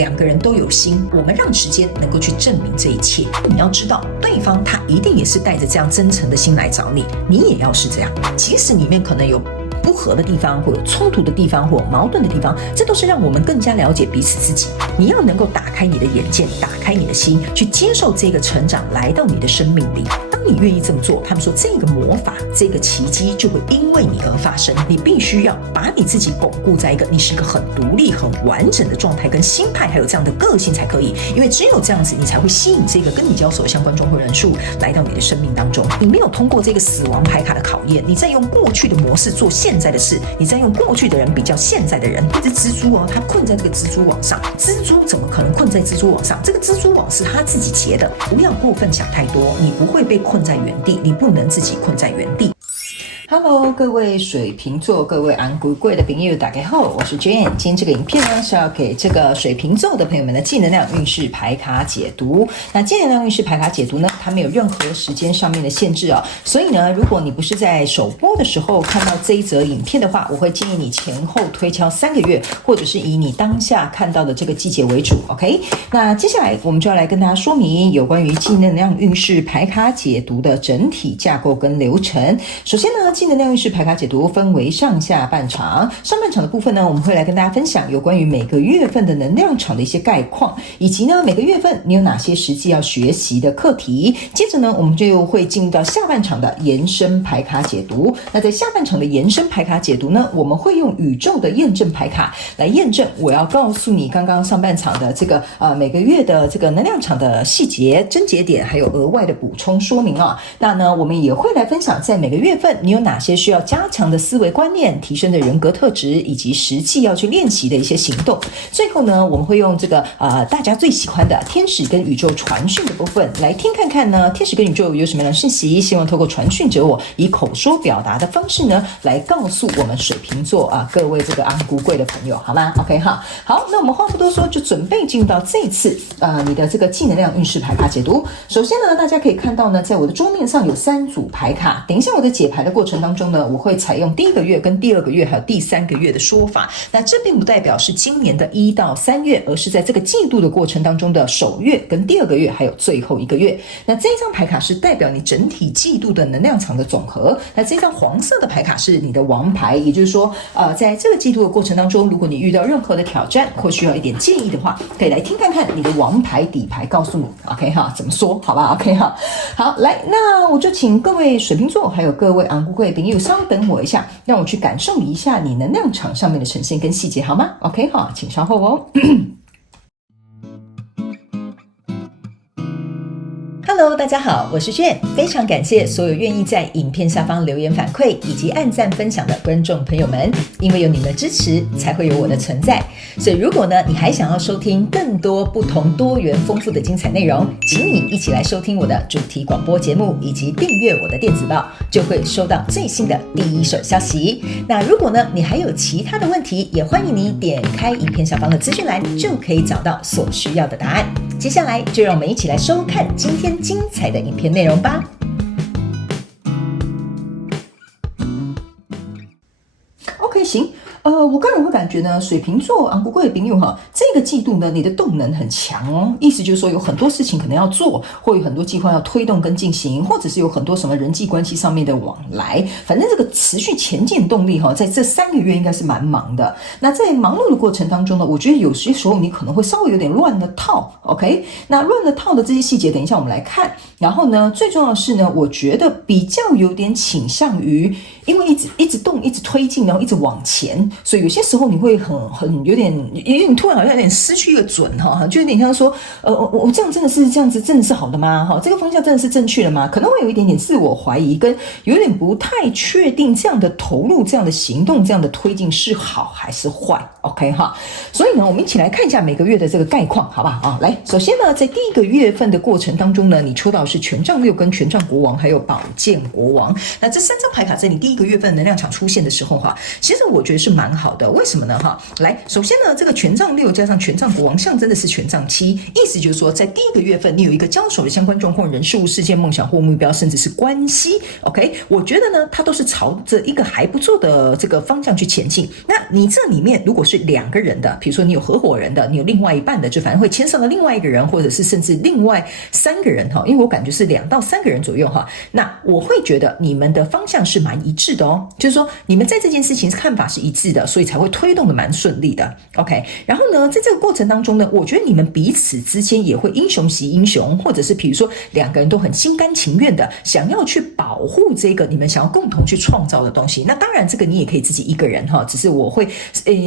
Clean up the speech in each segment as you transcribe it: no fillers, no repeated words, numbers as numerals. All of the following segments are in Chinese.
两个人都有心，我们让时间能够去证明这一切。你要知道，对方他一定也是带着这样真诚的心来找你，你也要是这样。即使里面可能有不合的地方，或有冲突的地方，或矛盾的地方，这都是让我们更加了解彼此自己。你要能够打开你的眼界，打开你的心，去接受这个成长来到你的生命里。当你愿意这么做，他们说这个魔法，这个奇迹就会因为你而发生。你必须要把你自己巩固在一个你是一个很独立、很完整的状态跟心态，还有这样的个性才可以。因为只有这样子，你才会吸引这个跟你交手的相关众会人数来到你的生命当中。你没有通过这个死亡牌卡的考验，你在用过去的模式做现在的事，你在用过去的人比较现在的人。一只蜘蛛它困在这个蜘蛛网上，蜘蛛怎么可能困在蜘蛛网上？这个蜘蛛网是它自己结的。不要过分想太多，你不会被困在原地，你不能自己困在原地。Hello， 各位水瓶座，各位昂贵贵的朋友，大家好，我是 Jane。今天这个影片呢是要给这个水瓶座的朋友们的正能量运势牌卡解读。那正能量运势牌卡解读呢，它没有任何时间上面的限制哦，所以呢，如果你不是在首播的时候看到这一则影片的话，我会建议你前后推敲3个月，或者是以你当下看到的这个季节为主。OK， 那接下来我们就要来跟大家说明有关于正能量运势牌卡解读的整体架构跟流程。首先呢，正能量运势牌卡解读分为上下半场，上半场的部分呢，我们会来跟大家分享有关于每个月份的能量场的一些概况，以及呢每个月份你有哪些实际要学习的课题。接着呢，我们就会进入到下半场的延伸牌卡解读。那在下半场的延伸牌卡解读呢，我们会用宇宙的验证牌卡来验证我要告诉你刚刚上半场的这个每个月的这个能量场的细节、症结点，还有额外的补充说明啊。那呢，我们也会来分享在每个月份你有哪些需要加强的思维观念、提升的人格特质，以及实际要去练习的一些行动。最后呢，我们会用这个大家最喜欢的天使跟宇宙传讯的部分来听看看呢，天使跟宇宙有什么样的讯息，希望透过传讯者我以口说表达的方式呢，来告诉我们水瓶座各位这个昂古贵的朋友，好吗 ？OK 哈，好，那我们话不多说，就准备进入到这一次你的这个正能量运势牌卡解读。首先呢，大家可以看到呢，在我的桌面上有3组牌卡。等一下我的解牌的过程当中呢，我会采用第1个月跟第2个月还有第3个月的说法。那这并不代表是今年的1到3月，而是在这个季度的过程当中的首月跟第2个月还有最后1个月。那这一张牌卡是代表你整体季度的能量场的总和。那这张黄色的牌卡是你的王牌，也就是说在这个季度的过程当中，如果你遇到任何的挑战或需要一点建议的话，可以来听看看你的王牌底牌告诉你 OK 哈，怎么说好吧 OK 哈。好，来，那我就请各位水瓶座还有各位昂贵贵的朋友稍等我一下，让我去感受一下你能量场上面的呈现跟细节好吗 OK 好，请稍后哦Hello， 大家好，我是Jane，非常感谢所有愿意在影片下方留言反馈以及按赞分享的观众朋友们，因为有你们的支持，才会有我的存在。所以如果呢，你还想要收听更多不同多元丰富的精彩内容，请你一起来收听我的主题广播节目，以及订阅我的电子报，就会收到最新的第一手消息。那如果呢，你还有其他的问题，也欢迎你点开影片下方的资讯栏，就可以找到所需要的答案。接下来就让我们一起来收看今天精彩的影片内容吧。OK， 行。我个人会感觉呢，水瓶座昂贵的朋友哈，这个季度呢，你的动能很强哦。意思就是说，有很多事情可能要做，或有很多计划要推动跟进行，或者是有很多什么人际关系上面的往来。反正这个持续前进动力哈，在这3个月应该是蛮忙的。那在忙碌的过程当中呢，我觉得有些时候你可能会稍微有点乱了套 ，OK？ 那乱了套的这些细节，等一下我们来看。然后呢，最重要的是呢，我觉得比较有点倾向于，因为一直动，一直推进，然后一直往前。所以有些时候你会很有点突然好像有点失去一个准哈，就有点像说我这样真的是这样子真的是好的吗？哈，这个方向真的是正确的吗？可能会有一点点自我怀疑，跟有点不太确定这样的投入、这样的行动、这样的推进是好还是坏 ？OK 哈，所以呢，我们一起来看一下每个月的这个概况，好不好啊？来，首先呢，在第1个月份的过程当中呢，你抽到的是权杖6跟权杖国王，还有宝剑国王。那这3张牌卡在你第1个月份能量场出现的时候哈，其实我觉得是蛮好的。为什么呢？来，首先呢，这个权杖6加上权杖国王象征的是权杖7，意思就是说，在第一个月份你有一个交手的相关状况、人事物、事件、梦想或目标，甚至是关系。OK， 我觉得呢，它都是朝着一个还不错的这个方向去前进。那你这里面如果是2个人的，比如说你有合伙人的，你有另外一半的，就反正会牵涉到另外一个人，或者是甚至另外3个人因为我感觉是2到3个人左右那我会觉得你们的方向是蛮一致的就是说你们在这件事情看法是一致的，所以才会推动的蛮顺利的。OK， 然后呢，在这个过程当中呢，我觉得你们彼此之间也会英雄惜英雄，或者是比如说2个人都很心甘情愿的想要去保护这个你们想要共同去创造的东西。那当然这个你也可以自己一个人只是我会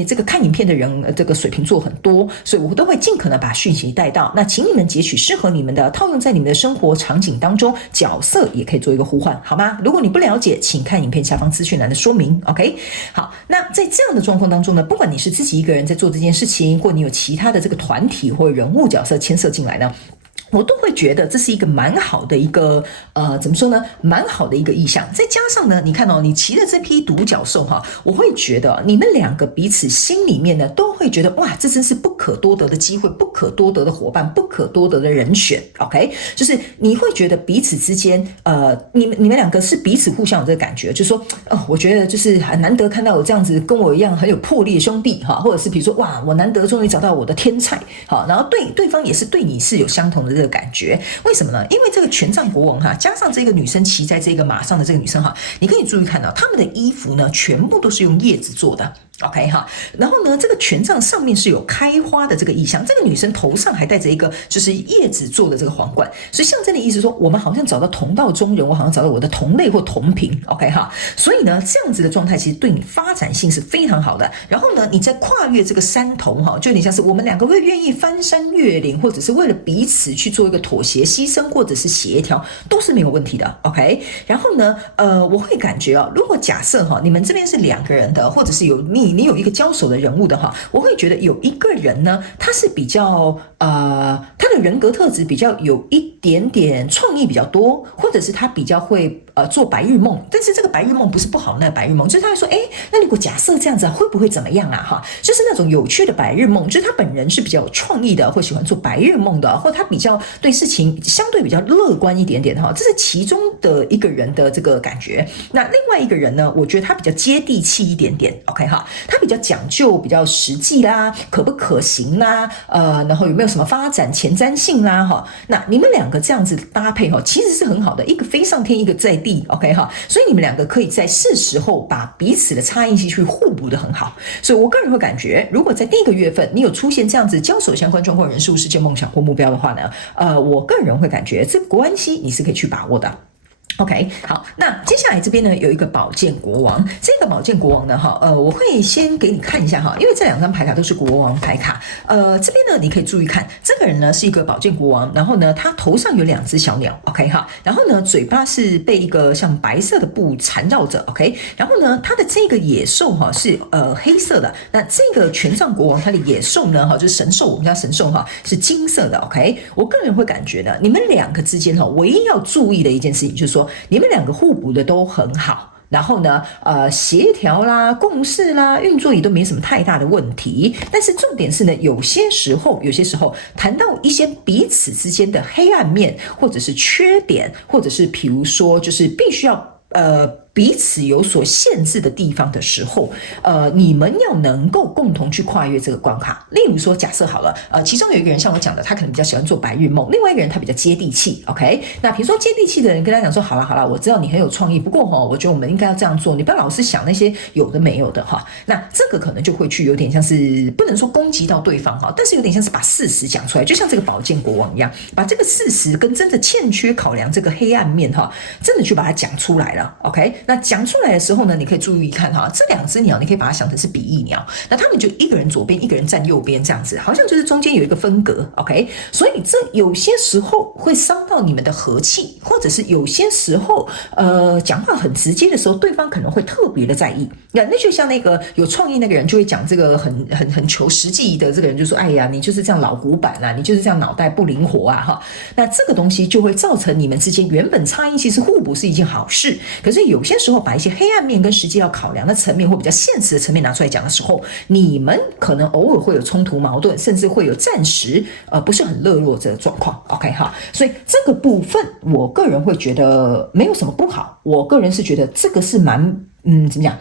这个看影片的人这个水瓶座很多，所以我都会尽可能把讯息带到，那请你们截取适合你们的，套用在你们的生活场景当中，角色也可以做一个互换，好吗？如果你不了解，请看影片下方资讯栏的说明。 OK， 好，那在这样的状况当中呢，不管你是自己一个人在做这件事情，或你有其他的这个团体或人物角色牵涉进来呢，我都会觉得这是一个蛮好的一个怎么说呢，蛮好的一个意象。再加上呢，你看你骑的这匹独角兽我会觉得你们2个彼此心里面呢都会觉得哇，这真是不可多得的机会，不可多得的伙伴，不可多得的人选。 OK， 就是你会觉得彼此之间你们2个是彼此互相有这个感觉，就是说我觉得就是很难得看到有这样子跟我一样很有魄力的兄弟或者是比如说哇，我难得终于找到我的天才然后对方也是对你是有相同的这个感觉。为什么呢？因为这个权杖国王加上这个女生骑在这个马上的这个女生你可以注意看到他们的衣服呢全部都是用叶子做的。OK 然后呢，这个权杖上面是有开花的这个意象，这个女生头上还戴着一个就是叶子做的这个皇冠，所以象征的意思说，我们好像找到同道中人，我好像找到我的同类或同频。OK 所以呢，这样子的状态其实对你发展性是非常好的。然后呢，你在跨越这个山头就有点像是我们2个会愿意翻山越岭，或者是为了彼此去做一个妥协、牺牲或者是协调，都是没有问题的。OK， 然后呢，我会感觉如果假设你们这边是2个人的，或者是有你有一个交手的人物的我会觉得有一个人呢，他是比较他的人格特质比较有一点点创意比较多，或者是他比较会做白日梦，但是这个白日梦不是不好那个白日梦，就是他会说那如果假设这样子会不会怎么样就是那种有趣的白日梦，就是他本人是比较有创意的，或喜欢做白日梦的，或他比较对事情相对比较乐观一点点这是其中的一个人的这个感觉。那另外一个人呢，我觉得他比较接地气一点点。 OK 他比较讲究，比较实际啦，可不可行啦，然后有没有什么发展前瞻性啦那你们2个这样子搭配其实是很好的，一个飞上天，一个在地。 OK 所以你们2个可以在是时候把彼此的差异性去互补的很好。所以我个人会感觉，如果在第一个月份你有出现这样子交手相关状况、人事物、事件、梦想或目标的话呢，我个人会感觉这个关系你是可以去把握的。OK， 好，那接下来这边呢有一个宝剑国王，这个宝剑国王呢我会先给你看一下因为这2张牌卡都是国王牌卡，这边呢你可以注意看，这个人呢是一个宝剑国王，然后呢他头上有2只小鸟。 OK 然后呢嘴巴是被一个像白色的布缠绕着。 OK， 然后呢他的这个野兽是黑色的，那这个权杖国王他的野兽呢就是神兽，我们叫神兽是金色的。 OK， 我个人会感觉呢，你们2个之间唯一要注意的一件事情就是说，你们2个互补的都很好，然后呢协调啦、共事啦、运作也都没什么太大的问题。但是重点是呢，有些时候谈到一些彼此之间的黑暗面，或者是缺点，或者是比如说就是必须要彼此有所限制的地方的时候，你们要能够共同去跨越这个关卡。例如说，假设好了，其中有一个人像我讲的，他可能比较喜欢做白日梦，另外一个人他比较接地气。 OK， 那比如说接地气的人跟他讲说，好了，我知道你很有创意，不过我觉得我们应该要这样做，你不要老是想那些有的没有的那这个可能就会去有点像是不能说攻击到对方但是有点像是把事实讲出来，就像这个宝剑国王一样，把这个事实跟真的欠缺考量这个黑暗面真的去把它讲出来了。 OK，那讲出来的时候呢，你可以注意看这2只鸟，你可以把它想成是比翼鸟，那他们就一个人左边，一个人站右边，这样子，好像就是中间有一个分隔。 OK， 所以这有些时候会伤到你们的和气，或者是有些时候讲话很直接的时候，对方可能会特别的在意。那就像那个有创意那个人就会讲这个很求实际的这个人就说，哎呀，你就是这样老古板啊，你就是这样脑袋不灵活那这个东西就会造成你们之间原本差异其实互补是一件好事，可是有些些时候把一些黑暗面跟实际要考量的层面或比较现实的层面拿出来讲的时候，你们可能偶尔会有冲突矛盾，甚至会有暂时不是很热络的状况。OK 哈，所以这个部分我个人会觉得没有什么不好，我个人是觉得这个是蛮怎么讲？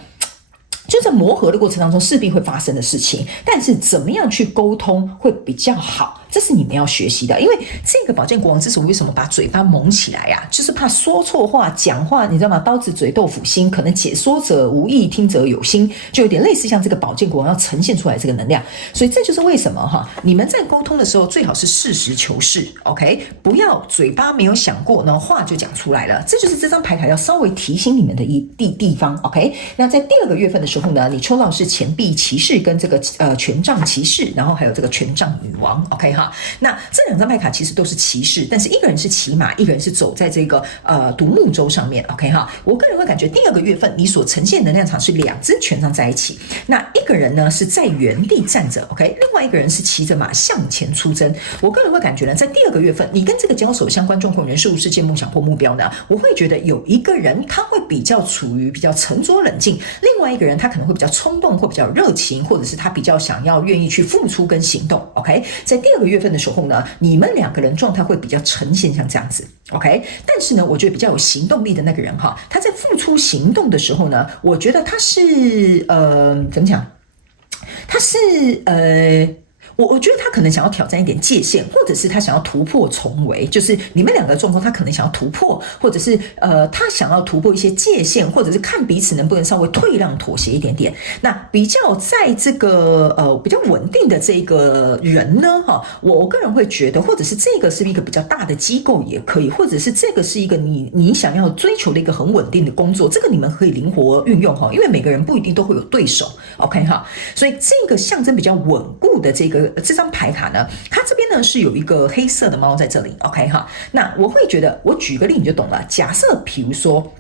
就在磨合的过程当中势必会发生的事情，但是怎么样去沟通会比较好，这是你们要学习的。因为这个宝剑国王之所以为什么把嘴巴蒙起来啊，就是怕说错话，讲话你知道吗？刀子嘴豆腐心，可能解说者无意，听者有心，就有点类似像这个宝剑国王要呈现出来这个能量。所以这就是为什么哈，你们在沟通的时候最好是实事求是 ，OK， 不要嘴巴没有想过，然后话就讲出来了。这就是这张牌卡要稍微提醒你们的地方 ，OK。那在第2个月份的时候呢，你抽到是钱币骑士跟这个权杖骑士，然后还有这个权杖女王 ，OK 哈。那这2张牌卡其实都是骑士，但是一个人是骑马，一个人是走在这个独木舟上面 ，OK 哈。我个人会感觉第2个月份你所呈现的能量场是2只权杖在一起，那一个人呢是在原地站着 ，OK， 另外一个人是骑着马向前出征。我个人会感觉呢，在第2个月份，你跟这个交手相关状况、人事物、事件、梦想或目标呢，我会觉得有一个人他会比较处于比较沉着冷静，另外一个人他可能会比较冲动或比较热情，或者是他比较想要愿意去付出跟行动 ，OK， 在第2个月份的时候呢，你们2个人状态会比较呈现像这样子 ，OK， 但是呢，我觉得比较有行动力的那个人哈，他在付出行动的时候呢，我觉得他是怎么讲？他是我觉得他可能想要挑战一点界限，或者是他想要突破重围，就是你们2个状况，他可能想要突破，或者是他想要突破一些界限，或者是看彼此能不能稍微退让妥协一点点。那比较在这个比较稳定的这个人呢，哈，我个人会觉得，或者是这个是一个比较大的机构也可以，或者是这个是一个你想要追求的一个很稳定的工作，这个你们可以灵活运用哈，因为每个人不一定都会有对手 ，OK 哈，所以这个象征比较稳固的这张牌卡呢，它这边呢是有一个黑色的猫在这里 ，OK 哈，那我会觉得，我举个例你就懂了。假设比如说，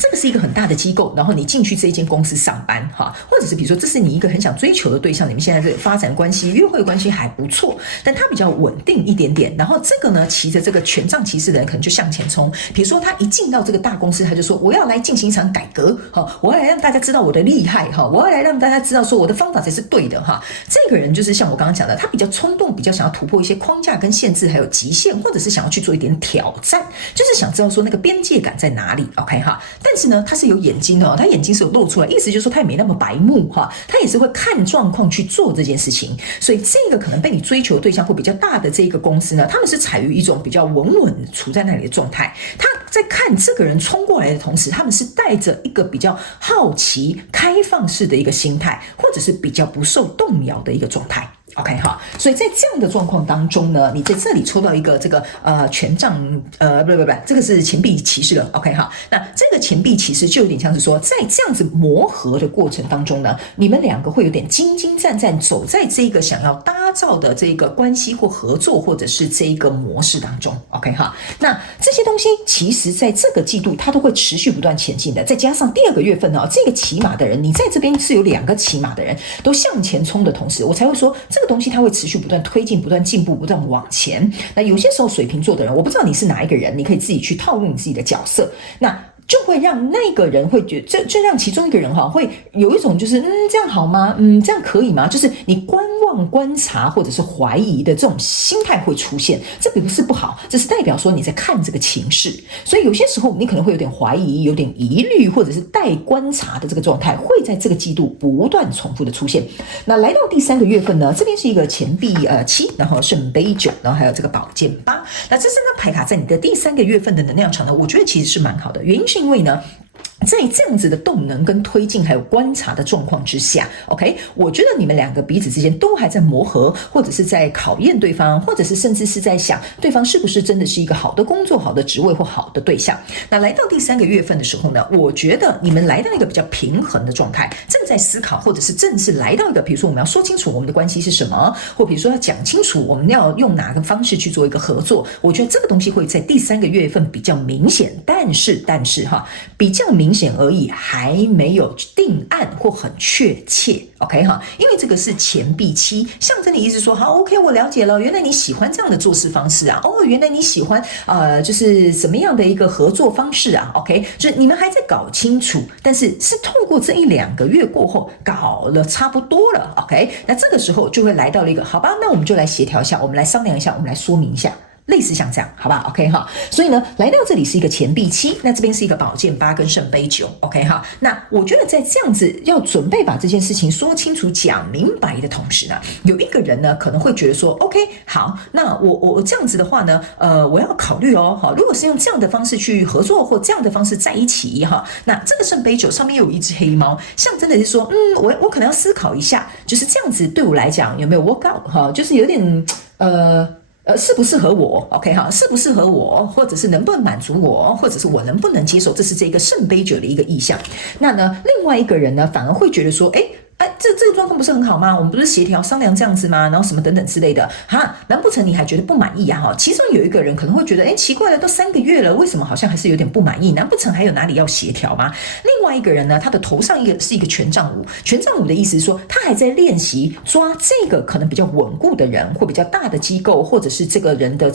这个是一个很大的机构，然后你进去这一间公司上班哈，或者是比如说这是你一个很想追求的对象，你们现在这发展关系、约会关系还不错，但他比较稳定一点点。然后这个呢，骑着这个权杖骑士的人可能就向前冲。比如说他一进到这个大公司，他就说我要来进行一场改革哈，我要来让大家知道我的厉害哈，我要来让大家知道说我的方法才是对的哈。这个人就是像我刚刚讲的，他比较冲动，比较想要突破一些框架跟限制，还有极限，或者是想要去做一点挑战，就是想知道说那个边界感在哪里 ，OK 哈。但是呢，他是有眼睛的哦，他眼睛是有露出来，意思就是说他也没那么白目哈，他也是会看状况去做这件事情。所以这个可能被你追求的对象或比较大的这个公司呢，他们是采于一种比较稳处在那里的状态。他在看这个人冲过来的同时，他们是带着一个比较好奇、开放式的一个心态，或者是比较不受动摇的一个状态。OK 哈，所以在这样的状况当中呢，你在这里抽到一个这个权杖不，这个是钱币骑士了 OK 哈，那这个钱币骑士就有点像是说，在这样子磨合的过程当中呢，你们2个会有点精精战战走在这个想要搭造的这个关系或合作或者是这个模式当中 OK 哈，那这些东西其实在这个季度它都会持续不断前进的，再加上第2个月份呢，这个骑马的人，你在这边是有2个骑马的人都向前冲的同时，我才会说这个东西它会持续不断推进、不断进步、不断往前。那有些时候水瓶座的人，我不知道你是哪一个人，你可以自己去套入你自己的角色。那就会让那个人会觉得，就让其中一个人哈会有一种就是这样好吗？这样可以吗？就是你观望、观察或者是怀疑的这种心态会出现，这不是不好，这是代表说你在看这个情势。所以有些时候你可能会有点怀疑、有点疑虑，或者是待观察的这个状态，会在这个季度不断重复的出现。那来到第3个月份呢，这边是一个钱币7，然后圣杯9，然后还有这个宝剑8。那这3张牌卡在你的第3个月份的能量场呢，我觉得其实是蛮好的，原因是因为呢，在这样子的动能跟推进还有观察的状况之下 OK， 我觉得你们2个彼此之间都还在磨合，或者是在考验对方，或者是甚至是在想对方是不是真的是一个好的工作、好的职位或好的对象。那来到第3个月份的时候呢，我觉得你们来到一个比较平衡的状态，正在思考，或者是正是来到一个比如说我们要说清楚我们的关系是什么，或比如说要讲清楚我们要用哪个方式去做一个合作，我觉得这个东西会在第3个月份比较明显，但是哈，比较明显而已，还没有定案或很确切 OK 哈，因为这个是钱币七，象征的意思说好 OK 我了解了，原来你喜欢这样的做事方式啊，原来你喜欢就是什么样的一个合作方式啊 OK， 就是你们还在搞清楚，但是是透过这1-2个月过后搞了差不多了 OK， 那这个时候就会来到了一个好吧，那我们就来协调一下，我们来商量一下，我们来说明一下，类似像这样，好吧 ？OK 哈，所以呢，来到这里是一个钱币七，那这边是一个宝剑8跟圣杯9 ，OK 哈。那我觉得在这样子要准备把这件事情说清楚、讲明白的同时呢，有一个人呢可能会觉得说 ，OK， 好，那我这样子的话呢，我要考虑哦，好，如果是用这样的方式去合作或这样的方式在一起哈，那这个圣杯9上面又有一只黑猫，象征的是说，我可能要思考一下，就是这样子对我来讲有没有 work out 哈，就是有点适不适合我 OK 哈，适不适合我，或者是能不能满足我，或者是我能不能接受，这是这个圣杯9的一个意象。那呢，另外一个人呢，反而会觉得说，这个状况不是很好吗？我们不是协调商量这样子吗？然后什么等等之类的，哈，难不成你还觉得不满意啊？哈，其中有一个人可能会觉得，奇怪了，都3个月了，为什么好像还是有点不满意？难不成还有哪里要协调吗？另外一个人呢，他的头上是一个权杖5，权杖5的意思是说，他还在练习抓这个可能比较稳固的人，或比较大的机构，或者是这个人的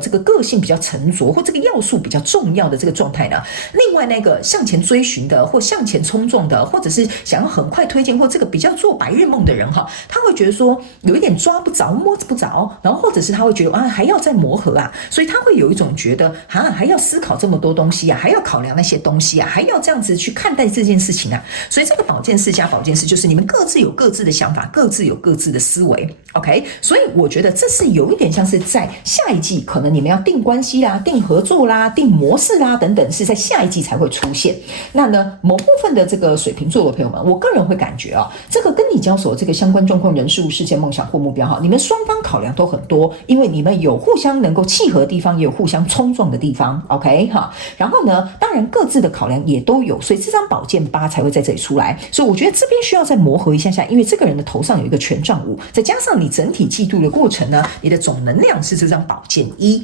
这个个性比较沉着，或这个要素比较重要的这个状态呢。另外那个向前追寻的，或向前冲撞的，或者是想要很快推进，或这个比较做白日梦的人哈，他会觉得说有一点抓不着摸不着，然后或者是他会觉得还要再磨合啊，所以他会有一种觉得还要思考这么多东西啊，还要考量那些东西啊，还要这样子去看待这件事情啊，所以这个宝剑4加宝剑4就是你们各自有各自的想法，各自有各自的思维 OK， 所以我觉得这是有一点像是在下一季可能你们要定关系啦、定合作啦、定模式啦等等，是在下一季才会出现。那呢，某部分的这个水瓶座的朋友们，我个人会感觉这个跟你交手这个相关状况、人数、事件、梦想或目标你们双方考量都很多，因为你们有互相能够契合的地方，也有互相冲撞的地方 OK 哈。然后呢，当然各自的考量也都有，所以这张宝剑8才会在这里出来。所以我觉得这边需要再磨合一下下，因为这个人的头上有一个权杖5，再加上你整体季度的过程呢，你的总能量是这张宝剑1。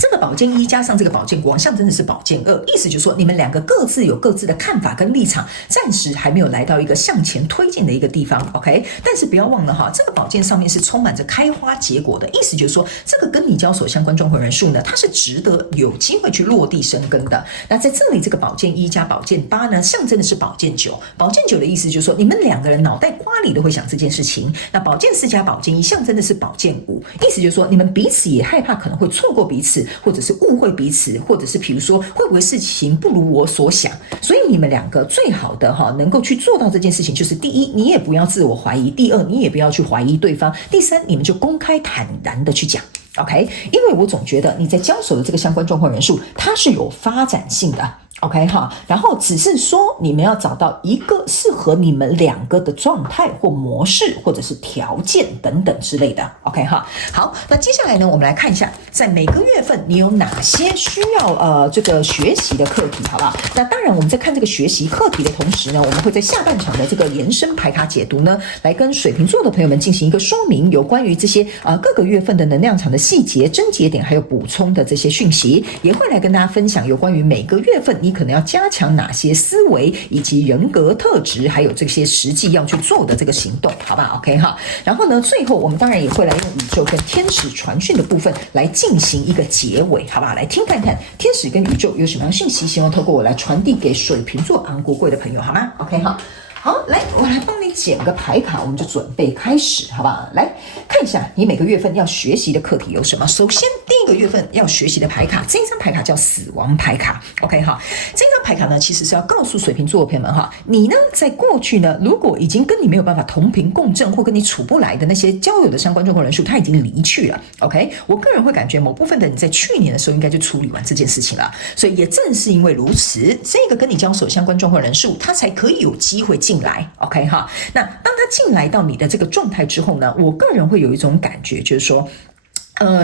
这个宝剑1加上这个宝剑国王，象征的是宝剑2，意思就是说你们两个各自有各自的看法跟立场，暂时还没有来到一个向前推进的一个地方 OK， 但是不要忘了哈，这个宝剑上面是充满着开花结果的，意思就是说这个跟你交手相关状况人数呢，它是值得有机会去落地生根的。那在这里这个宝剑1加宝剑8呢，象征的是宝剑9，宝剑9的意思就是说你们两个人脑袋瓜里都会想这件事情。那宝剑4加宝剑1象征的是宝剑5，意思就是说你们彼此也害怕可能会错过彼此，或者是误会彼此，或者是比如说会不会事情不如我所想，所以你们两个最好的能够去做到这件事情，就是第一，你也不要自我怀疑；第二，你也不要去怀疑对方；第三，你们就公开坦然的去讲。OK， 因为我总觉得你在交手的这个相关状况人数，它是有发展性的。OK 哈，然后只是说你们要找到一个适合你们两个的状态或模式，或者是条件等等之类的。OK 哈，好，那接下来呢，我们来看一下，在每个月份你有哪些需要这个学习的课题，好不好？那当然，我们在看这个学习课题的同时呢，我们会在下半场的这个延伸牌卡解读呢，来跟水瓶座的朋友们进行一个说明，有关于这些各个月份的能量场的细节、症结点，还有补充的这些讯息，也会来跟大家分享有关于每个月份你可能要加强哪些思维以及人格特质，还有这些实际要去做的这个行动，好吧 ？OK 哈。然后呢，最后我们当然也会来用宇宙跟天使传讯的部分来进行一个结尾，好不好？来听看看天使跟宇宙有什么样的讯息，希望透过我来传递给水瓶座昂国贵的朋友，好吗 ？OK 哈。好，来，我来帮你剪个牌卡，我们就准备开始，好不好？来看一下你每个月份要学习的课题有什么。首先，第一个月份要学习的牌卡，这一张牌卡叫死亡牌卡。OK 哈，这张牌卡呢，其实是要告诉水瓶座的朋友们哈，你呢在过去呢，如果已经跟你没有办法同频共振，或跟你处不来的那些交友的相关状况人数，他已经离去了。OK， 我个人会感觉某部分的你在去年的时候应该就处理完这件事情了，所以也正是因为如此，这个跟你交手相关状况人数，他才可以有机会进来 ，OK 哈。那当他进来到你的这个状态之后呢，我个人会有一种感觉，就是说，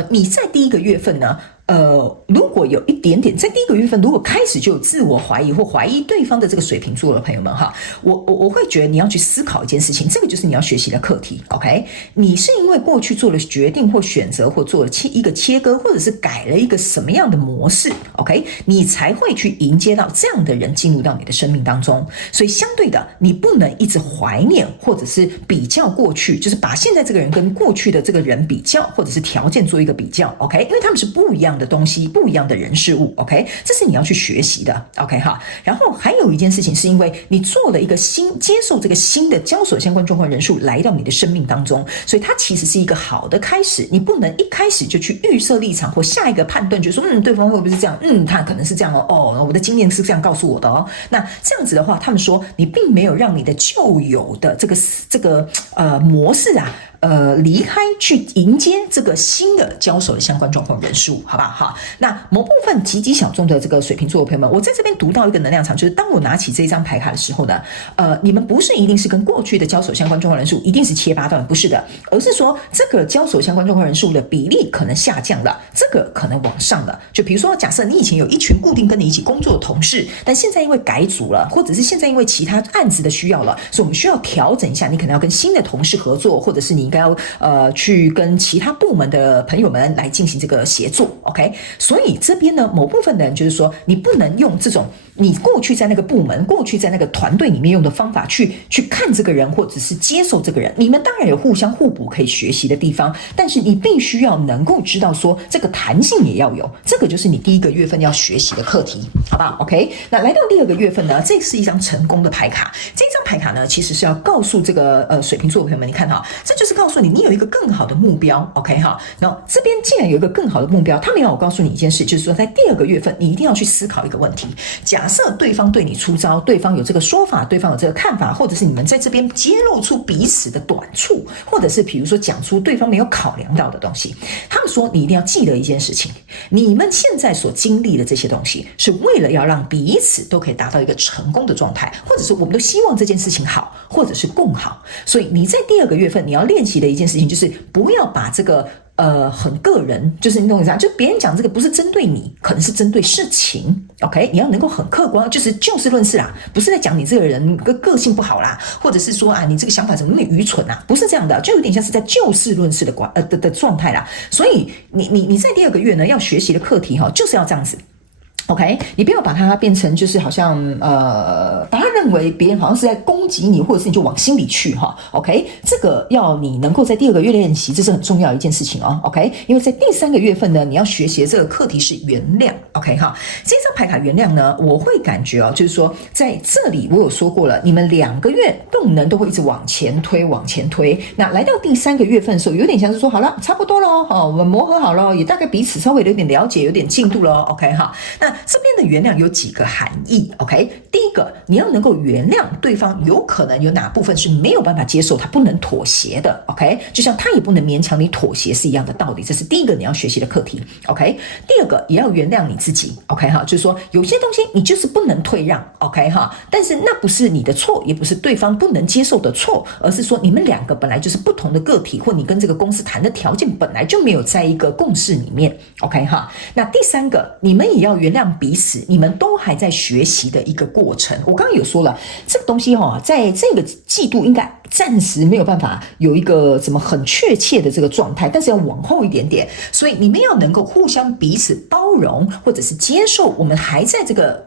你在第一个月份呢，如果有一点点在第一个月份，如果开始就有自我怀疑或怀疑对方的这个水瓶座的朋友们哈，我会觉得你要去思考一件事情，这个就是你要学习的课题。OK， 你是因为过去做了决定或选择，或做了一个切割，或者是改了一个什么样的模式 ，OK， 你才会去迎接到这样的人进入到你的生命当中。所以相对的，你不能一直怀念或者是比较过去，就是把现在这个人跟过去的这个人比较，或者是条件做一个比较 ，OK， 因为他们是不一样的东西，不一样的人事物 ，OK， 这是你要去学习的 ，OK 哈。然后还有一件事情，是因为你做了一个接受这个新的交手相关状况人数来到你的生命当中，所以它其实是一个好的开始。你不能一开始就去预设立场或下一个判断，就说对方会不会是这样？他可能是这样哦，我的经验是这样告诉我的哦。那这样子的话，他们说你并没有让你的旧有的这个模式啊。离开去迎接这个新的交手的相关状况人数，好不好？好，那某部分极极小众的这个水瓶座的朋友们，我在这边读到一个能量场，就是当我拿起这张牌卡的时候呢，你们不是一定是跟过去的交手相关状况人数一定是切八段，不是的，而是说这个交手相关状况人数的比例可能下降了，这个可能往上了。就比如说，假设你以前有一群固定跟你一起工作的同事，但现在因为改组了，或者是现在因为其他案子的需要了，所以我们需要调整一下，你可能要跟新的同事合作，或者是你应该要去跟其他部门的朋友们来进行这个协作 ，OK？ 所以这边呢，某部分的人就是说，你不能用这种你过去在那个部门、过去在那个团队里面用的方法去看这个人，或者是接受这个人。你们当然有互相互补可以学习的地方，但是你必须要能够知道说，这个弹性也要有，这个就是你第一个月份要学习的课题，好不好 ？OK？ 那来到第二个月份呢，这是一张成功的牌卡。这张牌卡呢，其实是要告诉这个水瓶座的朋友们，你看哈，这就是告诉你有一个更好的目标 ，OK 哈。然后这边既然有一个更好的目标，他们要我告诉你一件事，就是说在第二个月份，你一定要去思考一个问题：假设对方对你出招，对方有这个说法，对方有这个看法，或者是你们在这边揭露出彼此的短处，或者是比如说讲出对方没有考量到的东西，他们说你一定要记得一件事情：你们现在所经历的这些东西，是为了要让彼此都可以达到一个成功的状态，或者是我们都希望这件事情好，或者是共好。所以你在第二个月份，你要练习的一件事情就是不要把这个很个人，就是你懂我意思啊？就别人讲这个不是针对你，可能是针对事情 ，OK？ 你要能够很客观，就是就事论事啦，不是在讲你这个人个性不好啦，或者是说啊你这个想法怎么那么愚蠢啊？不是这样的，就有点像是在就事论事的状态啦。所以你在第二个月呢要学习的课题哈，就是要这样子。OK， 你不要把它变成就是好像把它认为别人好像是在攻击你，或者是你就往心里去哈。OK， 这个要你能够在第二个月练习，这是很重要的一件事情哦。OK， 因为在第三个月份呢，你要学习的这个课题是原谅。OK 哈，这张牌卡原谅呢，我会感觉就是说在这里我有说过了，你们2个月动能都会一直往前推，往前推。那来到第3个月份的时候，有点像是说好了，差不多了哈，我们磨合好了，也大概彼此稍微有点了解，有点进度了。OK 哈，那这边的原谅有几个含义 ，OK？ 第一个，你要能够原谅对方，有可能有哪部分是没有办法接受，他不能妥协的 ，OK？ 就像他也不能勉强你妥协是一样的道理，这是第一个你要学习的课题 ，OK？ 第二个，也要原谅你自己 ，OK 哈？就是说有些东西你就是不能退让 ，OK 哈？但是那不是你的错，也不是对方不能接受的错，而是说你们2个本来就是不同的个体，或你跟这个公司谈的条件本来就没有在一个共识里面 ，OK 哈？那第3个，你们也要原谅彼此。你们都还在学习的一个过程。我刚刚有说了，这个东西在这个季度应该暂时没有办法有一个怎么很确切的这个状态，但是要往后一点点。所以你们要能够互相彼此包容，或者是接受我们还在这个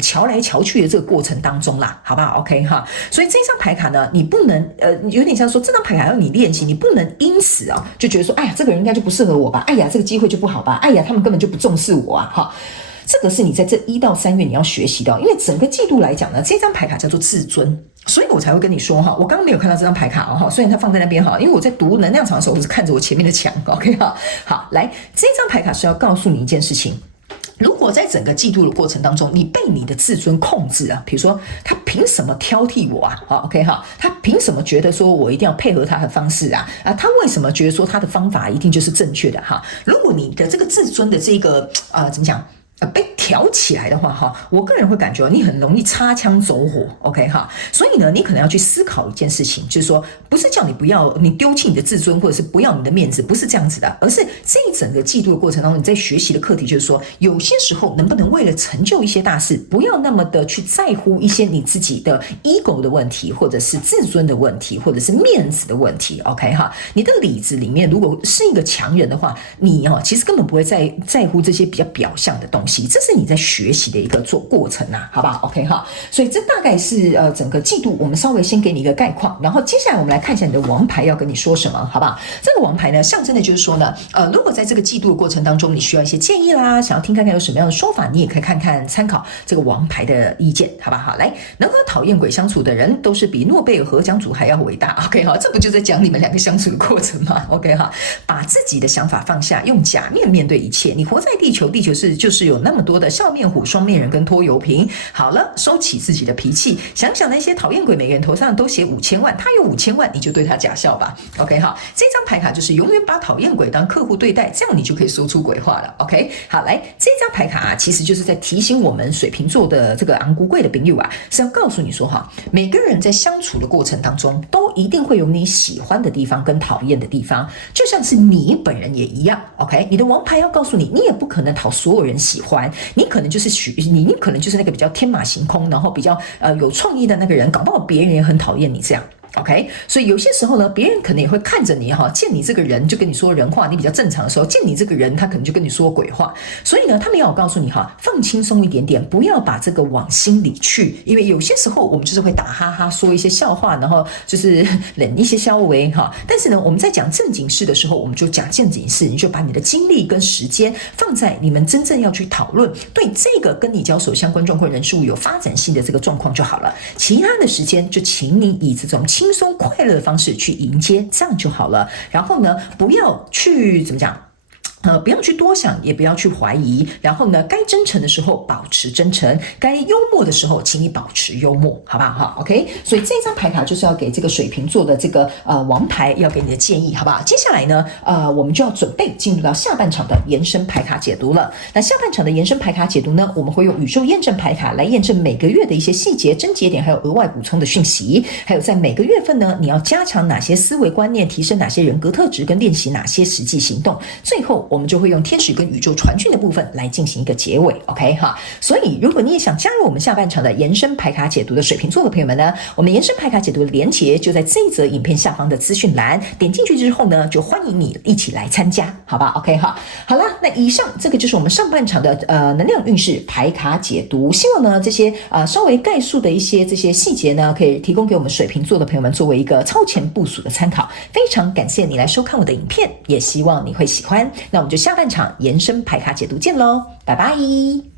瞧来瞧去的这个过程当中啦，好不好 ？OK 哈。所以这张牌卡呢，你不能有点像说这张牌卡要你练习，你不能因此就觉得说，哎呀，这个人应该就不适合我吧？哎呀，这个机会就不好吧？哎呀，他们根本就不重视我啊！哈。这个是你在这1到3月你要学习的，因为整个季度来讲呢，这张牌卡叫做自尊，所以我才会跟你说哈，我刚刚没有看到这张牌卡虽然它放在那边哈，因为我在读能量场的时候，我是看着我前面的墙 ，OK 哈，好，来，这张牌卡是要告诉你一件事情。如果在整个季度的过程当中，你被你的自尊控制啊，比如说他凭什么挑剔我啊？OK 哈，他凭什么觉得说我一定要配合他的方式啊？他为什么觉得说他的方法一定就是正确的哈？如果你的这个自尊的这个怎么讲？被挑起来的话哈，我个人会感觉你很容易擦枪走火 ，OK 哈，所以呢，你可能要去思考一件事情，就是说，不是叫你不要你丢弃你的自尊，或者是不要你的面子，不是这样子的，而是这一整个季度的过程当中，你在学习的课题就是说，有些时候能不能为了成就一些大事，不要那么的去在乎一些你自己的 ego 的问题，或者是自尊的问题，或者是面子的问题 ，OK 哈，你的里子里面如果是一个强人的话，你其实根本不会在乎这些比较表象的东西，这是你在学习的一个过程啊，好不好 ？OK 哈，所以这大概是整个季度我们稍微先给你一个概况，然后接下来我们来看一下你的王牌要跟你说什么，好不好？这个王牌呢，象征的就是说呢，如果在这个季度的过程当中，你需要一些建议啦，想要听看看有什么样的说法，你也可以参考这个王牌的意见，好不好？来，能和讨厌鬼相处的人，都是比诺贝尔和奖组还要伟大。OK 哈，这不就在讲你们两个相处的过程吗 ？OK 哈，把自己的想法放下，用假面面对一切。你活在地球，地球就是有那么多的笑面虎、双面人跟拖油瓶。好了，收起自己的脾气，想想那些讨厌鬼，每个人头上都写5000万，他有5000万，你就对他假笑吧。OK 好，这张牌卡就是永远把讨厌鬼当客户对待，这样你就可以说出鬼话了。OK 好，来这张牌卡其实就是在提醒我们水瓶座的这个昂古贵的朋友是要告诉你说每个人在相处的过程当中，都一定会有你喜欢的地方跟讨厌的地方，就像是你本人也一样。OK， 你的王牌要告诉你，你也不可能讨所有人喜欢，你可能就是那个比较天马行空，然后比较有创意的那个人，搞不好别人也很讨厌你这样。OK， 所以有些时候呢，别人可能也会看着你见你这个人就跟你说人话，你比较正常的时候，见你这个人他可能就跟你说鬼话。所以呢，他们要告诉你放轻松一点点，不要把这个往心里去，因为有些时候我们就是会打哈哈，说一些笑话，然后就是冷一些消微但是呢，我们在讲正经事的时候，我们就讲正经事，你就把你的精力跟时间放在你们真正要去讨论对这个跟你交手相关状况人事物有发展性的这个状况就好了。其他的时间就请你以这种轻松快乐的方式去迎接，这样就好了。然后呢，不要去怎么讲？不要去多想，也不要去怀疑。然后呢，该真诚的时候保持真诚，该幽默的时候，请你保持幽默，好不好？OK， 所以这张牌卡就是要给这个水瓶座的这个王牌要给你的建议，好不好？接下来呢，我们就要准备进入到下半场的延伸牌卡解读了。那下半场的延伸牌卡解读呢，我们会用宇宙验证牌卡来验证每个月的一些细节、症结点，还有额外补充的讯息，还有在每个月份呢，你要加强哪些思维观念，提升哪些人格特质，跟练习哪些实际行动。最后我们就会用天使跟宇宙传讯的部分来进行一个结尾 ，OK 哈。所以如果你也想加入我们下半场的延伸牌卡解读的水瓶座的朋友们呢，我们延伸牌卡解读的连结就在这一则影片下方的资讯栏，点进去之后呢，就欢迎你一起来参加，好吧 ？OK 哈。好啦，那以上这个就是我们上半场的能量运势牌卡解读，希望呢这些稍微概述的一些这些细节呢，可以提供给我们水瓶座的朋友们作为一个超前部署的参考。非常感谢你来收看我的影片，也希望你会喜欢。那我们就下半场延伸牌卡解读见咯，拜拜。